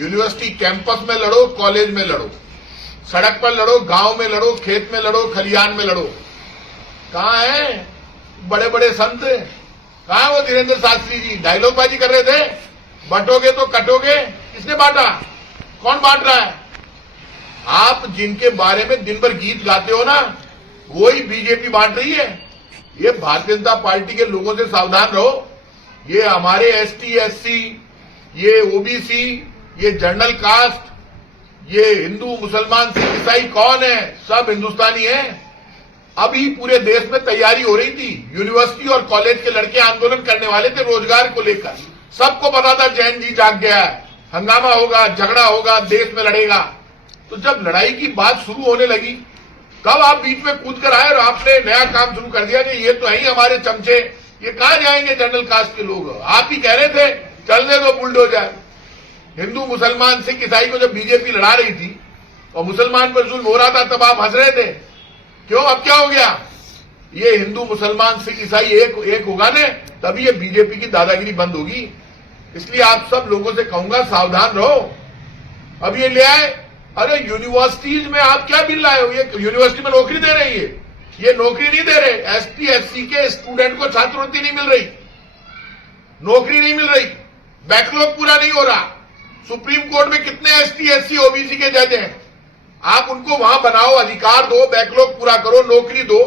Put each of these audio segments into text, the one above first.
University campus में लड़ो, college में लड़ो, सड़क पर लड़ो, गांव में लड़ो, खेत में लड़ो, खलिहान में लड़ो। कहां है बड़े बड़े संत? कहां है वो धीरेन्द्र शास्त्री जी? डायलॉग बाजी कर रहे थे, बंटोगे तो कटोगे। किसने बांटा? कौन बांट रहा है? आप जिनके बारे में दिन भर गीत गाते हो ना, वही बीजेपी बांट रही है। ये भारतीय जनता पार्टी के लोगों से सावधान रहो। ये हमारे एसटी, एससी, ये ओबीसी, ये जनरल कास्ट, ये हिंदू, मुसलमान, सिख, ईसाई कौन है? सब हिंदुस्तानी हैं। अभी पूरे देश में तैयारी हो रही थी। यूनिवर्सिटी और कॉलेज के लड़के आंदोलन करने वाले थे रोजगार को लेकर। सबको पता था जैन जी जाग गया है, हंगामा होगा, झगड़ा होगा, देश में लड़ेगा। तो जब लड़ाई की बात शुरू होने लगी, तब आप बीच में कूद कर आए और आपने नया काम शुरू कर दिया कि ये तो है ही हमारे चमचे, ये कहां जाएंगे जनरल कास्ट के लोग? आप ही कह रहे थे चलने दो बुलडोजर। हिंदू, मुसलमान, सिख, ईसाई को जब बीजेपी लड़ा रही थी और मुसलमान पर जुल्म हो रहा था, तब आप हंस रहे थे। क्यों? अब क्या हो गया? ये हिंदू, मुसलमान, सिख, ईसाई एक होगा ने, तभी ये बीजेपी की दादागिरी बंद होगी। इसलिए आप सब लोगों से कहूंगा, सावधान रहो। अब ये ले आए, अरे यूनिवर्सिटीज में आप क्या बिल लाए हो? ये यूनिवर्सिटी में नौकरी दे रही है, ये नौकरी नहीं दे रहे। एसटी, एससी के स्टूडेंट को छात्रवृत्ति नहीं मिल रही, नौकरी नहीं मिल रही, बैकलॉग पूरा नहीं हो रहा। सुप्रीम कोर्ट में कितने एसटी, एससी, ओबीसी के जज हैं? आप उनको वहां बनाओ, अधिकार दो, बैकलॉग पूरा करो, नौकरी दो।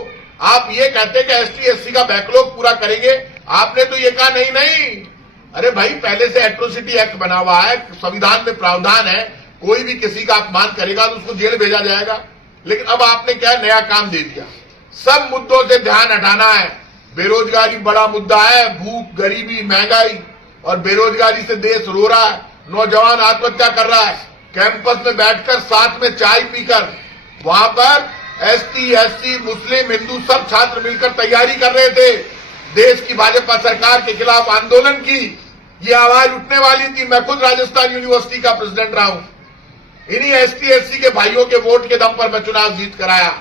आप ये कहते कि एसटी, एससी का बैकलॉग पूरा करेंगे। आपने तो ये कहा नहीं नहीं। अरे भाई, पहले से एट्रोसिटी एक्ट बना हुआ है, संविधान में प्रावधान है, कोई भी किसी का अपमान करेगा तो उसको जेल भेजा जाएगा। लेकिन अब आपने क्या नया काम दे दिया? सब मुद्दों से ध्यान हटाना है। बेरोजगारी बड़ा मुद्दा है, भूख, गरीबी, महंगाई और बेरोजगारी से देश रो रहा है। नौजवान आत्महत्या कर रहा है। कैंपस में बैठकर साथ में चाय पीकर वहां पर एसटी, एससी, मुस्लिम, हिंदू सब छात्र मिलकर तैयारी कर रहे थे देश की भाजपा सरकार के खिलाफ आंदोलन की। ये आवाज उठने वाली थी। मैं खुद राजस्थान यूनिवर्सिटी का प्रेसिडेंट रहा हूं। इन्हीं एसटी, एससी के भाइयों के वोट के दम पर मैं चुनाव जीत कर आया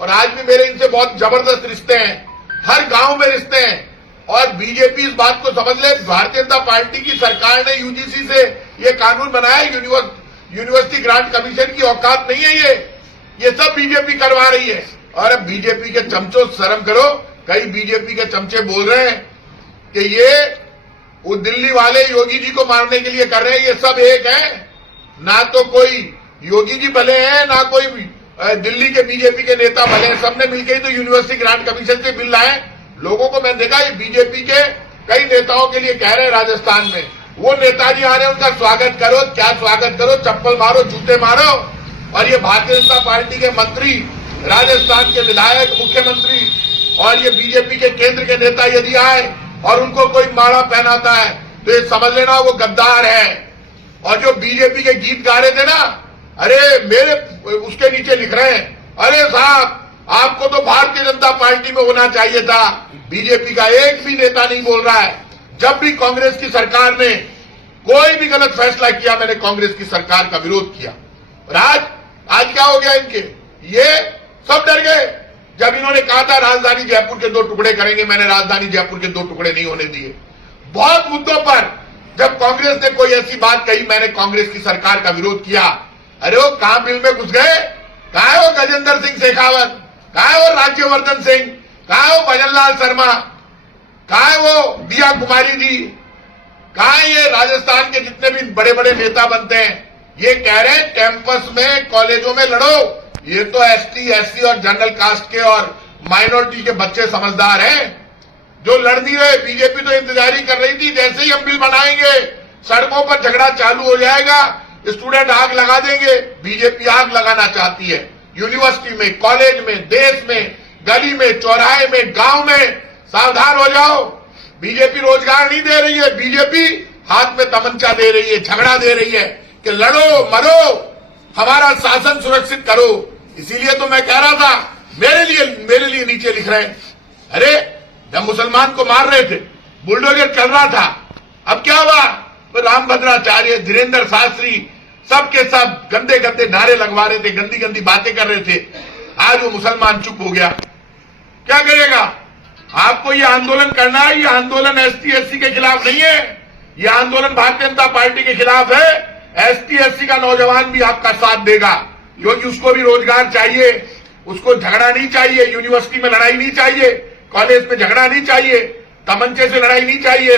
और आज भी मेरे इनसे बहुत जबरदस्त रिश्ते हैं, हर गांव में रिश्ते हैं। और बीजेपी इस बात को समझ ले, भारतीय जनता पार्टी की सरकार ने यूजीसी से ये कानून बनाया, यूनिवर्सिटी ग्रांट कमीशन की औकात नहीं है ये सब बीजेपी करवा रही है। और अब बीजेपी के चमचों शर्म करो। कई बीजेपी के चमचे बोल रहे हैं कि ये वो दिल्ली वाले योगी जी को मारने के लिए कर रहे हैं। ये सब एक है, ना तो कोई योगी जी भले हैं, ना कोई दिल्ली के बीजेपी के नेता भले हैं। सबने मिलकर ही तो यूनिवर्सिटी ग्रांट कमीशन से बिल लाए। लोगों को मैं देखा, ये बीजेपी के कई नेताओं के लिए कह रहे हैं राजस्थान में, वो नेताजी आ रहे हैं, उनका स्वागत करो। क्या स्वागत करो? चप्पल मारो, जूते मारो। और ये भारतीय जनता पार्टी के मंत्री, राजस्थान के विधायक, मुख्यमंत्री और ये बीजेपी के केंद्र के नेता यदि आए और उनको कोई माला पहनाता है तो ये समझ लेना वो गद्दार है। और जो बीजेपी के गीत गा रहे थे ना, अरे मेरे उसके नीचे लिख रहे हैं, अरे साहब आपको तो भारतीय जनता पार्टी में होना चाहिए था। बीजेपी का एक भी नेता नहीं बोल रहा है। जब भी कांग्रेस की सरकार ने कोई भी गलत फैसला किया, मैंने कांग्रेस की सरकार का विरोध किया। और आज क्या हो गया इनके? ये सब डर गए। जब इन्होंने कहा था राजधानी जयपुर के 2 टुकड़े करेंगे, मैंने राजधानी जयपुर के 2 टुकड़े नहीं होने दिए। बहुत मुद्दों पर जब कांग्रेस ने कोई ऐसी बात कही, मैंने कांग्रेस की सरकार का विरोध किया। अरे वो कहां बिल में घुस गए? कहां है वो गजेंद्र सिंह शेखावत? कहां है वो राज्यवर्धन सिंह? कहां है वो भजनलाल शर्मा? कहां है वो दिया कुमारी जी? कहां है ये राजस्थान के जितने भी बड़े बड़े नेता बनते हैं? ये कह रहे हैं कैंपस में, कॉलेजों में लड़ो। ये तो एसटी, एससी और जनरल कास्ट के और माइनॉरिटी के बच्चे समझदार हैं जो लड़ नहीं रहे। बीजेपी तो इंतजारी कर रही थी, जैसे ही हम बिल बनाएंगे सड़कों पर झगड़ा चालू हो जाएगा, स्टूडेंट आग लगा देंगे। बीजेपी आग लगाना चाहती है यूनिवर्सिटी में, कॉलेज में, देश में, गली में, चौराहे में, गांव में। सावधान हो जाओ। बीजेपी रोजगार नहीं दे रही है, बीजेपी हाथ में तमंचा दे रही है, झगड़ा दे रही है कि लड़ो मरो, हमारा शासन सुरक्षित करो। इसीलिए तो मैं कह रहा था, मेरे लिए नीचे लिख रहे हैं, अरे जब मुसलमान को मार रहे थे, बुलडोजर चल रहा था, अब क्या हुआ? तो रामभद्राचार्य, धीरेन्द्र शास्त्री सबके सब गंदे गंदे नारे लगवा रहे थे, गंदी गंदी बातें कर रहे थे। आज वो मुसलमान चुप हो गया। क्या करेगा? आपको ये आंदोलन करना है। ये आंदोलन एसटी, एससी के खिलाफ नहीं है, ये आंदोलन भारतीय जनता पार्टी के खिलाफ है। एसटी एससी का नौजवान भी आपका साथ देगा, क्योंकि उसको भी रोजगार चाहिए, उसको झगड़ा नहीं चाहिए, यूनिवर्सिटी में लड़ाई नहीं चाहिए, कॉलेज में झगड़ा नहीं चाहिए, तमंचे से लड़ाई नहीं चाहिए।